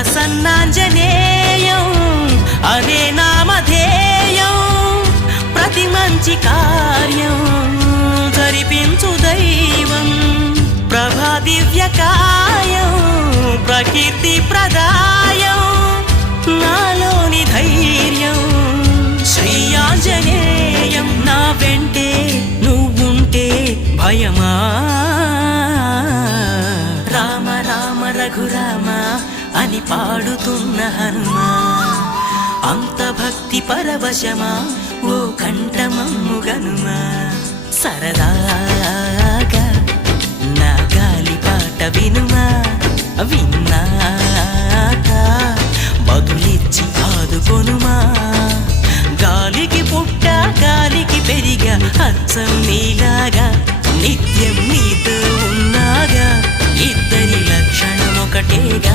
ప్రసన్నాంజనేయం అనే నామధేయం ప్రతి మంచి కార్యం జరిపించు దైవం ప్రభా దివ్యకాయం ప్రకీర్తి ప్రదాయం నాలోని ధైర్యం శ్రీ ఆంజనేయం నా వెంటే నువ్వుంటే భయమా రామ రామ రఘురామ అని పాడుతున్న హనుమా అంత భక్తి పరవశమా ఓ కంఠమమ్ముగనుమా సరదాగా నా గాలి పాట వినుమా విన్నాక బదులిచ్చి ఆదుకొనుమా గాలికి పుట్ట గాలికి పెరిగా అచ్చం నీలాగా నిత్యం నీతో ఉన్నాగా ఇద్దరి లక్షణం ఒకటేగా